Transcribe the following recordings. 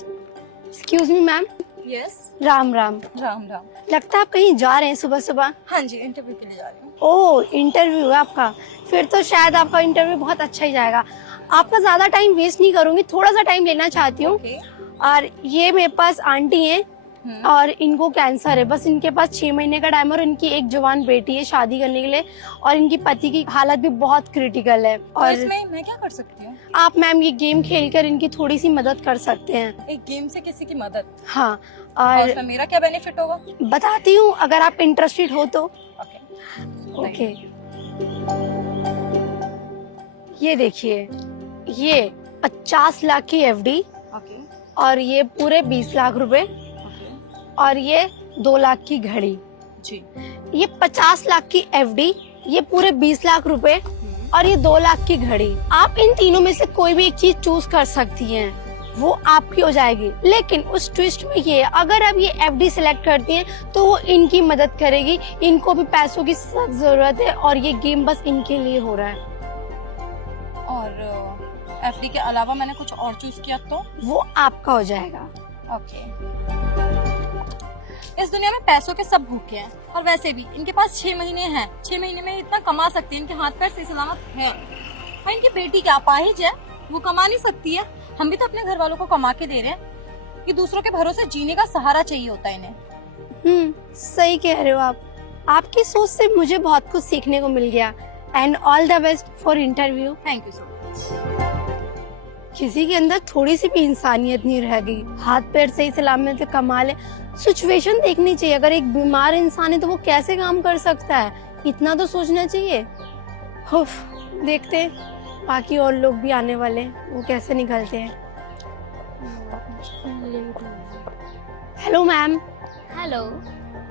Excuse me ma'am. Yes. Ram Ram. Ram Ram. लगता है आप कहीं जा रहे हैं सुबह सुबह। हाँ जी, इंटरव्यू के लिए जा रही हूँ। ओह, इंटरव्यू है आपका। फिर तो शायद आपका इंटरव्यू बहुत अच्छा ही जाएगा। आपका ज्यादा टाइम वेस्ट नहीं करूंगी, थोड़ा सा टाइम लेना चाहती हूँ। Okay. और ये मेरे पास आंटी हैं और इनको कैंसर है। बस इनके पास 6 महीने का टाइम है और इनकी एक जवान बेटी है शादी करने के लिए, और इनकी पति की हालत भी बहुत क्रिटिकल है। तो और इसमें मैं क्या कर सकती हूँ? आप मैम ये गेम खेलकर इनकी थोड़ी सी मदद कर सकते हैं। एक गेम से किसी की मदद? हाँ, और और उसमें मेरा क्या बेनिफिट होगा? बताती हूँ अगर आप इंटरेस्टेड हो तो। ओके। ओके, ये देखिए, ये 50 लाख की एफडी ओके। और ये पूरे 20 लाख रुपए ओके। और ये 2 लाख की घड़ी। जी। ये 50 लाख की एफडी, ये पूरे 20 लाख रुपए और ये 2 लाख की घड़ी। आप इन तीनों में से कोई भी एक चीज चूज कर सकती हैं, वो आपकी हो जाएगी। लेकिन उस ट्विस्ट में ये, अगर आप ये एफडी सिलेक्ट करती हैं तो वो इनकी मदद करेगी। इनको भी पैसों की सख्त जरूरत है और ये गेम बस इनके लिए हो रहा है। और एफडी के अलावा मैंने कुछ और चूज किया तो? वो आपका हो जाएगा। ओके। इस दुनिया में पैसों के सब भूखे हैं, और वैसे भी इनके पास 6 महीने हैं। 6 महीने में इतना कमा सकते हैं, इनके हाथ पैर सही सलामत है। और इनकी बेटी क्या अपाहिज है, वो कमा नहीं सकती है। हम भी तो अपने घर वालों को कमा के दे रहे हैं कि दूसरों के भरोसे जीने का सहारा चाहिए होता है इन्हें। सही कह रहे हो आप। आपकी सोच से मुझे बहुत कुछ सीखने को मिल गया। And all the best for interview. Thank you so much. किसी के अंदर थोड़ी सी भी इंसानियत नहीं रह गई, हाथ पैर सही सलामत कमा ले। सिचुएशन देखनी चाहिए, अगर एक बीमार इंसान है तो वो कैसे काम कर सकता है, इतना तो सोचना चाहिए। उफ, देखते हैं बाकी और लोग भी आने वाले हैं, वो कैसे निकलते हैं। Hello ma'am. Hello.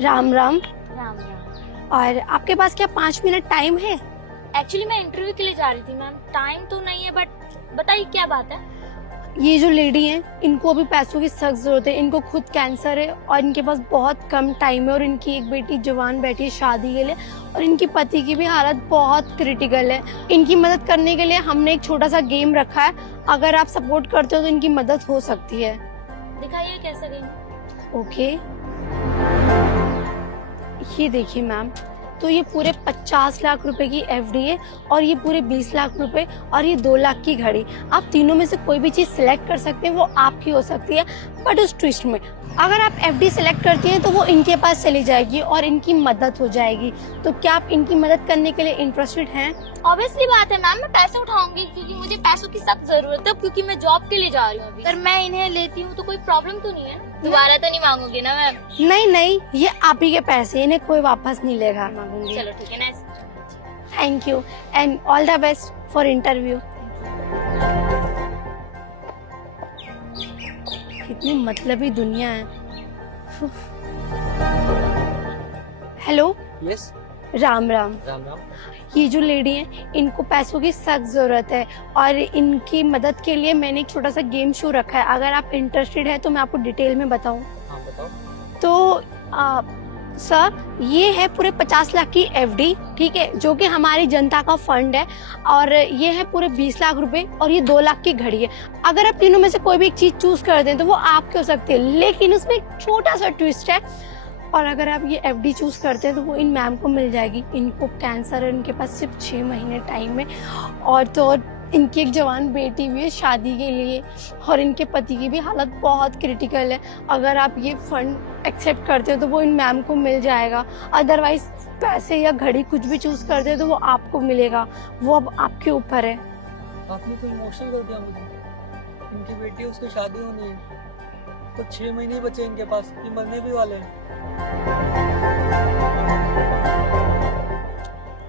Ram Ram. Ram Ram. और आपके पास क्या 5 मिनट टाइम है? एक्चुअली मैं इंटरव्यू के लिए जा रही थी मैम, टाइम तो नहीं है, बट बताइए क्या बात है। ये जो लेडी हैं, इनको अभी पैसों की सख्त जरूरत है। इनको खुद कैंसर है और इनके पास बहुत कम टाइम है, और इनकी एक बेटी जवान बैठी है शादी के लिए, और इनकी पति की भी हालत बहुत क्रिटिकल है। इनकी मदद करने के लिए हमने एक छोटा सा गेम रखा है, अगर आप सपोर्ट करते हो तो इनकी मदद हो सकती है। दिखाइए कैसा गेम। ओके, ये देखिए मैम, तो ये पूरे 50 लाख रुपए की एफडी है और ये पूरे 20 लाख रुपए और ये 2 लाख की घड़ी। आप तीनों में से कोई भी चीज सिलेक्ट कर सकते हैं, वो आपकी हो सकती है। बट उस ट्विस्ट में अगर आप एफडी सिलेक्ट करती हैं तो वो इनके पास चली जाएगी और इनकी मदद हो जाएगी। तो क्या आप इनकी मदद करने के लिए इंटरेस्टेड हैं? ऑब्वियसली बात है मैम, मैं पैसे उठाऊंगी क्योंकि मुझे पैसों की सख्त जरूरत है, क्योंकि मैं जॉब के लिए जा रही हूँ अभी। अगर मैं इन्हें लेती हूँ तो कोई प्रॉब्लम तो नहीं है? दोबारा तो नहीं मांगोगी ना मैम? नहीं नहीं, ये आप ही के पैसे, इन्हें कोई वापस नहीं लेगा। मांगूंगी। चलो ठीक है ना। Thank you and all the best for interview. कितनी मतलबी दुनिया है। हेलो। यस। राम राम। राम राम। ये जो लेडी है, इनको पैसों की सख्त जरूरत है और इनकी मदद के लिए मैंने एक छोटा सा गेम शो रखा है। अगर आप इंटरेस्टेड है तो मैं आपको डिटेल में बताऊं। हाँ बताओ। तो सर, ये है पूरे 50 लाख की एफडी, ठीक है, जो कि हमारी जनता का फंड है, और ये है पूरे 20 लाख रुपए और ये 2 लाख की घड़ी है। अगर आप तीनों में से कोई भी एक चीज चूज कर दें तो वो आपके हो सकती है, लेकिन उसमें एक छोटा सा ट्विस्ट है। और अगर आप ये एफडी चूज करते हैं तो वो इन मैम को मिल जाएगी। इनको कैंसर है, इनके पास सिर्फ 6 महीने टाइम है, और तो और इनकी एक जवान बेटी भी है शादी के लिए, और इनके पति की भी हालत बहुत क्रिटिकल है। अगर आप ये फंड एक्सेप्ट करते हो तो वो इन मैम को मिल जाएगा। अदरवाइज पैसे या घड़ी कुछ भी चूज करते हो तो वो आपको मिलेगा। वो अब आपके ऊपर है। आपने तो इमोशनल कर दिया मुझे। इनकी बेटी है, उसकी शादी होनी है, तो 6 महीने ही बचे इनके पास, ये मरने भी वाले हैं।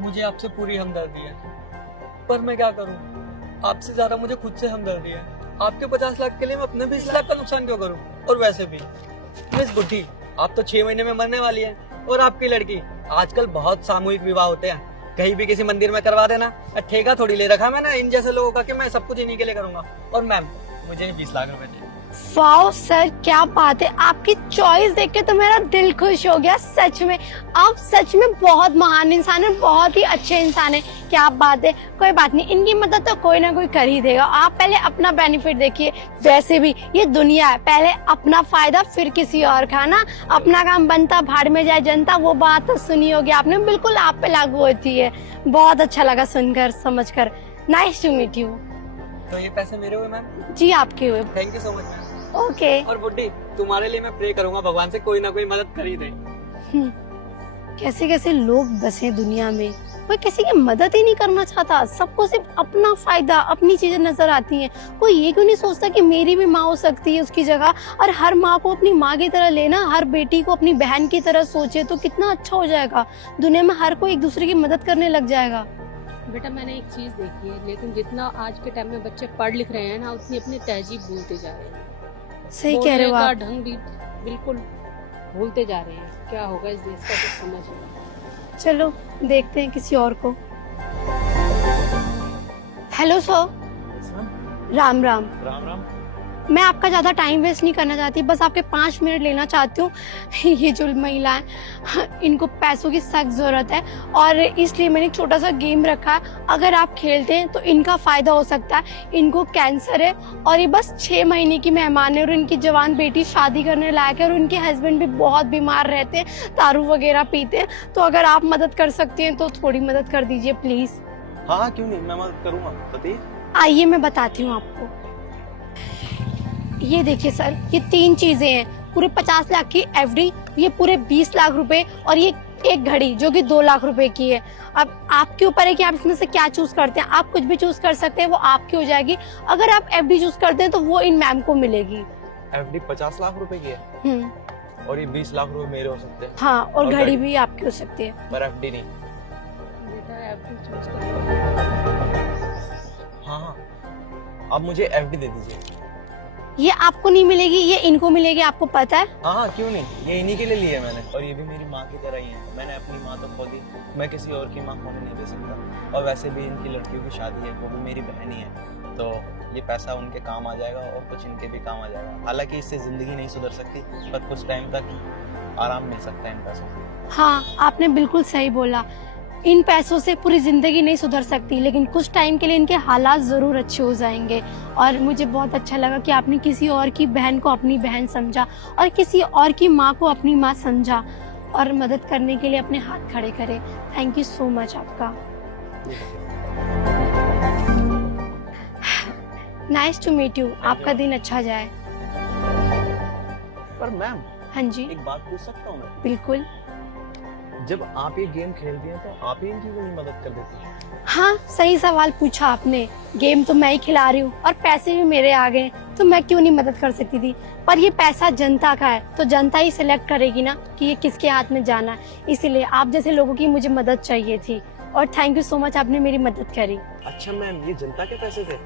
मुझे आपसे पूरी हमदर्दी है, पर मैं क्या करूं? आपसे ज्यादा मुझे खुद से हमदर्दी है। आपके 50 लाख के लिए मैं अपने 20 लाख का नुकसान क्यों करूं? और वैसे भी मिस बुड्ढी, आप तो 6 महीने में मरने वाली है, और आपकी लड़की, आजकल बहुत सामूहिक विवाह होते हैं, कहीं भी किसी मंदिर में करवा देना। ठेका थोड़ी ले रखा मैंने इन जैसे लोगों का कि मैं सब कुछ इन्हीं के लिए करूंगा। और मैम, मुझे 20 लाख रुपए चाहिए। वाओ सर, क्या बात है, आपकी चॉइस देख के तो मेरा दिल खुश हो गया सच में। आप सच में बहुत महान इंसान है, बहुत ही अच्छे इंसान है। क्या बात है, कोई बात नहीं, इनकी मदद तो कोई ना कोई कर ही देगा। आप पहले अपना बेनिफिट देखिए। वैसे भी ये दुनिया है, पहले अपना फायदा फिर किसी और का ना। अपना काम बनता भाड़ में जाए जनता, वो बात तो सुनी होगी आपने, बिल्कुल आप पे लागू होती है। बहुत अच्छा लगा सुनकर समझकर। Nice to meet you. तो ये पैसे मेरे हुए मैम? जी आपके हुए। Thank you so much ma'am. Okay. और बुड्ढी, तुम्हारे लिए मैं प्रे करूंगा भगवान से कोई ना कोई मदद कर ही दे। कैसे कैसे लोग बसे दुनिया में, कोई किसी की मदद ही नहीं करना चाहता। सबको सिर्फ अपना फायदा, अपनी चीजें नजर आती हैं। कोई ये क्यों नहीं सोचता कि मेरी भी माँ हो सकती है उसकी जगह। और हर माँ को अपनी माँ की तरह लेना, हर बेटी को अपनी बहन की तरह सोचे तो कितना अच्छा हो जाएगा। दुनिया में हर कोई एक दूसरे की मदद करने लग जाएगा। बेटा मैंने एक चीज देखी है, लेकिन जितना आज के टाइम में बच्चे पढ़ लिख रहे हैं ना, उतनी अपनी तहजीब भूलते जा रहे हैं। सही कह रहे हो बोलने का आप। ढंग भी बिल्कुल भूलते जा रहे हैं। क्या होगा इस देश का कुछ समझ नहीं। चलो देखते हैं किसी और को। Hello sir. राम राम। राम राम। मैं आपका ज्यादा टाइम वेस्ट नहीं करना चाहती, बस आपके 5 मिनट लेना चाहती हूँ। ये जो महिलाएं, इनको पैसों की सख्त जरूरत है और इसलिए मैंने एक छोटा सा गेम रखा है। अगर आप खेलते हैं तो इनका फायदा हो सकता है। इनको कैंसर है और ये बस 6 महीने की मेहमान है और इनकी जवान बेटी शादी करने लायक है और उनके हस्बैंड भी बहुत बीमार रहते हैं, दारू वगैरह पीते हैं। तो अगर आप मदद कर सकती हैं तो थोड़ी मदद कर दीजिए प्लीज। हाँ क्यों नहीं, मैं मदद करूंगा, बताइए। आइए मैं बताती हूँ आपको। ये देखिए सर, ये 3 चीजें हैं। पूरे 50 लाख की एफडी, ये पूरे 20 लाख रुपए और ये एक घड़ी जो कि 2 लाख रुपए की है। अब आपके ऊपर है कि आप इसमें से क्या चूज करते हैं। आप कुछ भी चूज कर सकते हैं, वो आपकी हो जाएगी। अगर आप एफडी चूज करते हैं तो वो इन मैम को मिलेगी। एफडी 50 लाख रुपए की है और ये 20 लाख रुपए मेरे हो सकते हैं। हाँ, और और घड़ी घड़ी? भी आपकी हो सकती है। पर एफडी नहीं। बेटा एफडी चूज कर। हाँ हाँ, आप मुझे एफडी दे दीजिए। ये आपको नहीं मिलेगी, ये इनको मिलेगी, आपको पता है। हाँ हाँ क्यों नहीं, ये इन्हीं के लिए लिया मैंने। और ये भी मेरी माँ की तरह ही है। मैंने अपनी माँ तो खो दी, मैं किसी और की माँ खोने नहीं दे सकता। और वैसे भी इनकी लड़कियों की शादी है, वो भी मेरी बहन ही है। तो ये पैसा उनके काम आ जाएगा और कुछ इनके भी काम आ जाएगा। हालांकि इससे जिंदगी नहीं सुधर सकती, पर कुछ टाइम तक आराम मिल सकता है इन पैसों से। हाँ, आपने बिल्कुल सही बोला। इन पैसों से पूरी जिंदगी नहीं सुधर सकती, लेकिन कुछ टाइम के लिए इनके हालात जरूर अच्छे हो जाएंगे। और मुझे बहुत अच्छा लगा कि आपने किसी और की बहन को अपनी बहन समझा और किसी और की माँ को अपनी माँ समझा और मदद करने के लिए अपने हाथ खड़े करे। थैंक यू सो मच आपका। Nice to meet you. आपका दिन अच्छा जाए। पर मैम, हाँ जी, एक बात पूछ सकता हूँ मैं? बिल्कुल। जब आप ये गेम खेलती हैं तो आप ही इन चीजों में मदद कर देती हैं। हाँ, सही सवाल पूछा आपने। गेम तो मैं ही खिला रही हूँ और पैसे भी मेरे आ गए, तो मैं क्यों नहीं मदद कर सकती थी। पर ये पैसा जनता का है, तो जनता ही सिलेक्ट करेगी ना कि ये किसके हाथ में जाना है। इसीलिए आप जैसे लोगों की मुझे मदद चाहिए थी और थैंक यू सो मच, आपने मेरी मदद करी। अच्छा मैम, ये जनता के पैसे थे?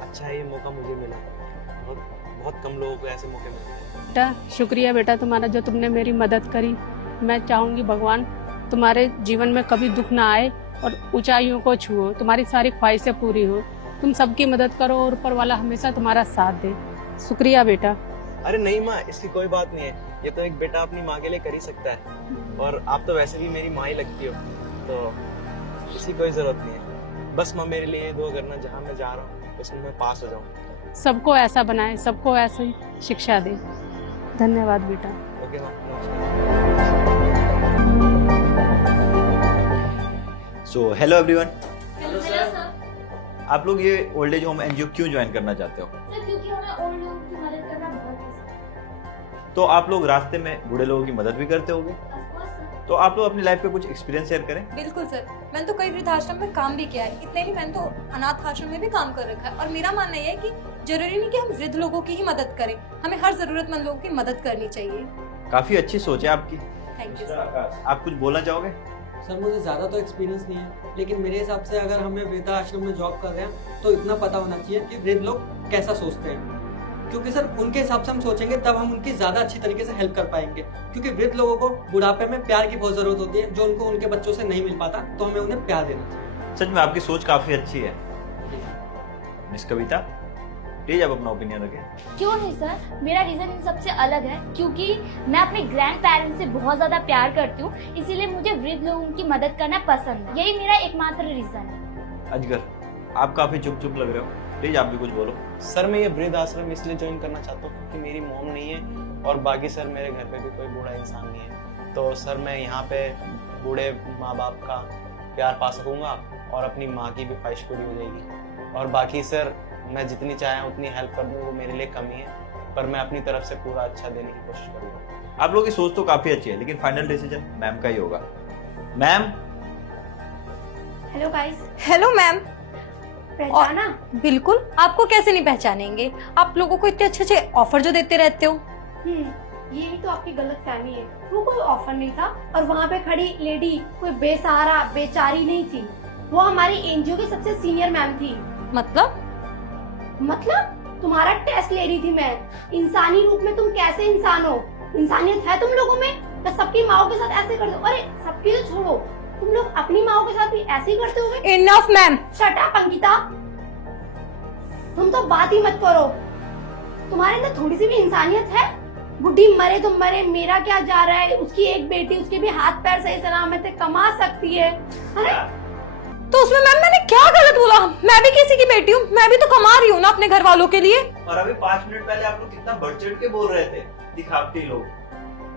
अच्छा है, ये मौका मुझे मिला। बहुत कम लोगों को ऐसे मौके मिलते हैं। बेटा शुक्रिया बेटा तुम्हारा, जो तुमने मेरी मदद करी। मैं चाहूंगी भगवान तुम्हारे जीवन में कभी दुख ना आए और ऊंचाइयों को छुओ, तुम्हारी सारी ख्वाहिशें पूरी हो। तुम सबकी मदद करो और ऊपर वाला हमेशा तुम्हारा साथ दे। शुक्रिया बेटा। अरे नहीं माँ, इसकी कोई बात नहीं है। ये तो एक बेटा अपनी माँ के लिए कर ही सकता है। और आप तो वैसे भी मेरी माँ ही लगती हो, तो इसकी कोई जरूरत नहीं है। बस माँ मेरे लिए दुआ करना, जहाँ मैं जा रहा हूँ उसमें मैं पास हो जाऊँ। सबको ऐसा बनाए, सबको ऐसी शिक्षा दे। धन्यवाद बेटा। ओके माँ, so hello everyone. Hello sir. आप लोग ये ओल्ड एज होम एनजीओ क्यों ज्वाइन करना चाहते हो? सर क्योंकि हमें ओल्ड लोगों की मदद करना बहुत पसंद है। तो आप लोग रास्ते में बूढ़े लोगों की मदद भी करते होंगे, Of course, सर। तो आप लोग अपनी लाइफ पे कुछ एक्सपीरियंस शेयर करें। बिल्कुल सर, मैंने तो कई वृद्धाश्रम में काम भी किया है। इतने ही, मैंने तो अनाथ आश्रम में भी काम कर रखा है। और मेरा मानना यह है कि जरूरी नहीं कि हम वृद्ध लोगों की ही मदद करें, हमें हर जरूरतमंद लोगों की मदद करनी चाहिए। काफी अच्छी सोच है आपकी। Thank you sir. आप कुछ बोलना चाहोगे? सर मुझे ज़्यादा तो एक्सपीरियंस नहीं है, लेकिन मेरे हिसाब से अगर हमें वृद्धाश्रम में जॉब कर रहे हैं तो इतना पता होना चाहिए कि वृद्ध लोग कैसा सोचते हैं। क्योंकि सर उनके हिसाब से हम सोचेंगे तब हम उनकी ज़्यादा अच्छी तरीके से हेल्प कर पाएंगे। क्योंकि वृद्ध लोगों को बुढ़ापे में प्यार की बहुत ज़रूरत होती है, जो उनको उनके बच्चों से नहीं मिल पाता, तो हमें उन्हें प्यार देना चाहिए। सच में आपकी सोच काफी अच्छी है। मिस कविता, प्लीज आप अपना ओपिनियन रखें। क्यों नहीं सर, मेरा रीजन इन सबसे अलग है, क्योंकि मैं अपने ग्रैंड पेरेंट्स से बहुत ज्यादा प्यार करती हूँ, इसीलिए मुझे वृद्ध लोगों की मदद करना पसंद है। यही मेरा एकमात्र रीजन है। अजगर, आप काफी चुप चुप लग रहे हो, प्लीज आप भी कुछ बोलो। सर मैं ये वृद्ध आश्रम इसलिए ज्वाइन करना चाहता हूँ क्योंकि मेरी मॉम नहीं है और बाकी सर मेरे घर पे भी कोई बूढ़ा इंसान नहीं है, तो सर मैं यहाँ पे बूढ़े माँ बाप का प्यार पा सकूंगा और अपनी माँ की भी ख्वाहिश पूरी हो जाएगी। और बाकी सर मैं जितनी चाहे उतनी हेल्प कर दूँ, वो मेरे लिए कमी है, पर मैं अपनी तरफ से पूरा अच्छा देने की कोशिश करूँगा। आप लोगों की सोच तो काफी अच्छी है, लेकिन फाइनल डिसीजन मैम का ही होगा। Ma'am. Hello guys, hello ma'am. पहचाना? बिल्कुल, आपको कैसे नहीं पहचानेंगे, आप लोगों को इतने अच्छे अच्छे ऑफर जो देते रहते हो। यही तो आपकी गलत फहमी है। वो कोई ऑफर नहीं था और वहाँ पे खड़ी लेडी कोई बेसहारा बेचारी नहीं थी, वो हमारी एनजीओ की सबसे सीनियर मैम थी। मतलब तुम्हारा टेस्ट ले रही थी मैं, इंसानी रूप में तुम कैसे इंसान हो, इंसानियत है तुम लोगों में? या सबकी माओ के साथ ऐसे कर दो? अरे सबकी तो छोड़ो, तुम लोग अपनी माओ के साथ भी ऐसे ही करते होगे? Enough ma'am. Shut up Ankita, तुम तो बात ही मत करो। तुम्हारे अंदर थोड़ी सी भी इंसानियत है? बुढ़ी मरे तो मरे, मेरा क्या जा रहा है? उसकी एक बेटी, उसके भी हाथ पैर सही सलामत है, कमा सकती है। अरे तो उसमें मैम मैंने क्या गलत बोला? मैं भी किसी की बेटी हूँ, मैं भी तो कमा रही हूँ ना अपने घर वालों के लिए। और अभी 5 मिनट पहले आप लोग कितना बढ़ चढ़ के बोल रहे थे, दिखावटी लोग।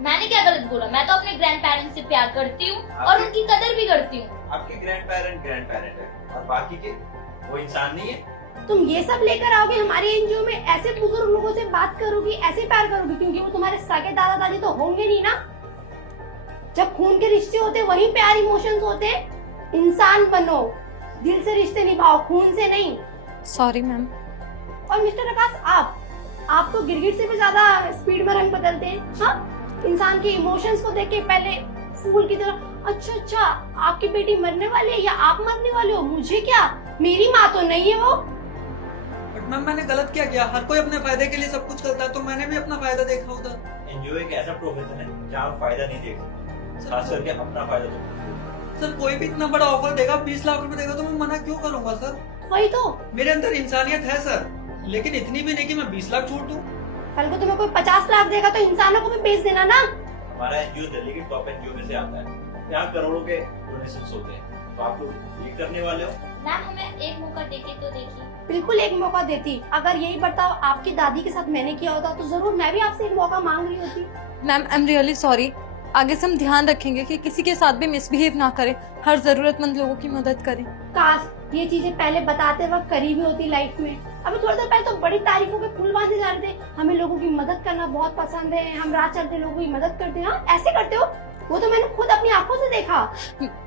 मैंने क्या गलत बोला? मैं तो अपने ग्रैंड पेरेंट्स से प्यार करती हूँ और उनकी कदर भी करती हूँ। आपके ग्रैंड पेरेंट है और बाकी के वो इंसान नहीं है। तुम ये सब लेकर आओगे हमारे एनजीओ में, ऐसे बुजुर्ग लोगों से बात करोगी, ऐसे प्यार करोगी, क्योंकि वो तुम्हारे सगे दादा दादी तो होंगे नहीं ना। जब खून के रिश्ते होते वही प्यार इमोशंस होते। इंसान बनो, दिल से रिश्ते निभाओ, खून से नहीं। Sorry ma'am. और मिस्टर आकाश, आप तो गिरगिट से भी ज्यादा स्पीड में रंग बदलते हैं। हाँ, इंसान के इमोशंस को देख के पहले फूल की तरह, अच्छा आपकी बेटी मरने वाली है या आप मरने वाले हो, मुझे क्या, मेरी माँ तो नहीं है वो। बट मैम मैंने गलत क्या किया? हर कोई अपने फायदे के लिए सब कुछ करता है, तो मैंने भी अपना फायदा देखा उधर। एनजीओ एक ऐसा प्रोफेशन है जहाँ आप फायदा नहीं देख सकते, खास करके अपना फायदा तो। सर कोई भी इतना बड़ा ऑफर देगा, 20 लाख रुपए देगा, तो मैं मना क्यों करूंगा सर? वही तो, मेरे अंदर इंसानियत है सर, लेकिन इतनी भी नहीं कि मैं 20 लाख छोड़ दूं। कल को तुम्हें कोई 50 लाख देगा तो इंसानों को भी बेच देना ना। हमारा एनजीओ दिल्ली के टॉप एनजीओ में से आता है, यहाँ करोड़ों के डोनेशंस होते हैं, तो आप लोग ये करने वाले हो। मैम हमें एक मौका देके तो देखिए। बिल्कुल एक मौका देती। अगर यही बर्ताव आपकी दादी के साथ मैंने किया होता तो जरूर मैं भी आपसे एक मौका मांग रही होती। Ma'am I am really sorry, आगे से हम ध्यान रखेंगे कि किसी के साथ भी मिसबिहेव ना करें, हर जरूरतमंद लोगों की मदद करें। काश ये चीजें पहले बताते वक्त करी भी होती लाइफ में। अभी थोड़ी देर पहले तो बड़ी तारीफों के फूल बांधे जा रहे थे, हमें लोगों की मदद करना बहुत पसंद है, हम राह चलते लोगों की मदद करते हैं। ऐसे करते हो? वो तो मैंने खुद अपनी आंखों से देखा।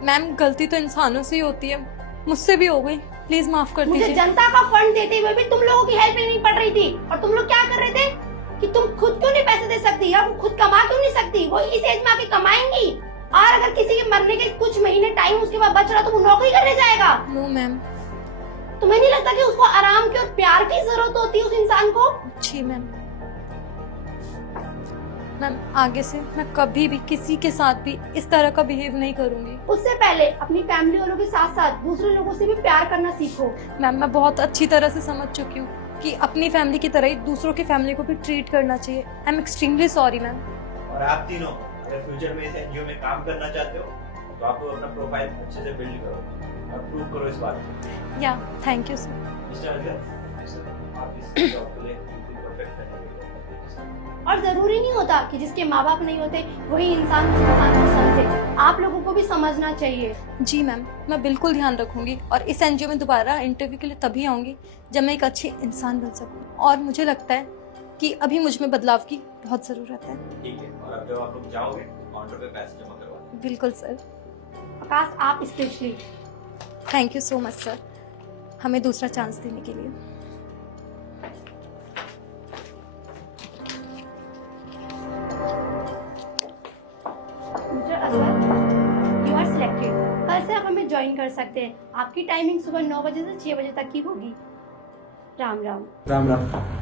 मैम गलती तो इंसानों से ही होती है, मुझसे भी हो गई, प्लीज माफ कर मुझे दीजिए। जनता का फंड देते हुए भी तुम लोगों की हेल्प नहीं पड़ रही थी, और तुम लोग क्या कर रहे थे कि तुम खुद क्यों नहीं पैसे दे सकती, या वो खुद कमा क्यों नहीं सकती? वो इस एज में आके कमाएंगी, और अगर किसी के मरने के कुछ महीने टाइम उसके बाद बच रहा तो वो नौकरी करने जाएगा। No ma'am. तुम्हें नहीं लगता कि उसको आराम की और प्यार की जरूरत होती है उस इंसान को? जी मैम। मैम आगे से मैं कभी भी किसी के साथ भी इस तरह का बिहेव नहीं करूंगी। उससे पहले अपनी फैमिली वालों के साथ साथ दूसरे लोगों से भी प्यार करना सीखो। मैम मैं बहुत अच्छी तरह से समझ चुकी हूँ कि अपनी फैमिली की तरह ही दूसरों की फैमिली को भी ट्रीट करना चाहिए। I am extremely sorry ma'am. और आप तीनों अगर फ्यूचर में इस एनजीओ में काम करना चाहते हो तो आप लोग अपना प्रोफाइल अच्छे से बिल्ड करो और प्रूव करो इस बात को। या थैंक यू सर। मिस्टर अजगर, आप इस जॉब के लिए बिल्कुल परफेक्ट हैं। और जरूरी नहीं होता कि जिसके माँ बाप नहीं होते वही इंसान उस इंसान को समझे, आप लोगों को भी समझना चाहिए। जी मैम, मैं बिल्कुल ध्यान रखूंगी और इस एनजीओ में दोबारा इंटरव्यू के लिए तभी आऊंगी जब मैं एक अच्छी इंसान बन सकूं। और मुझे लगता है कि अभी मुझ में बदलाव की बहुत जरूरत है। ठीक है, और अब जब आप लोग जाओगे काउंटर पे पैसे जमा करवा दें। बिल्कुल सर। आकाश आप specially thank you so much sir, हमें दूसरा चांस देने के लिए। You are selected. कल से आप हमें ज्वाइन कर सकते हैं। आपकी टाइमिंग सुबह 9 बजे से 6 बजे तक की होगी। राम राम। राम राम।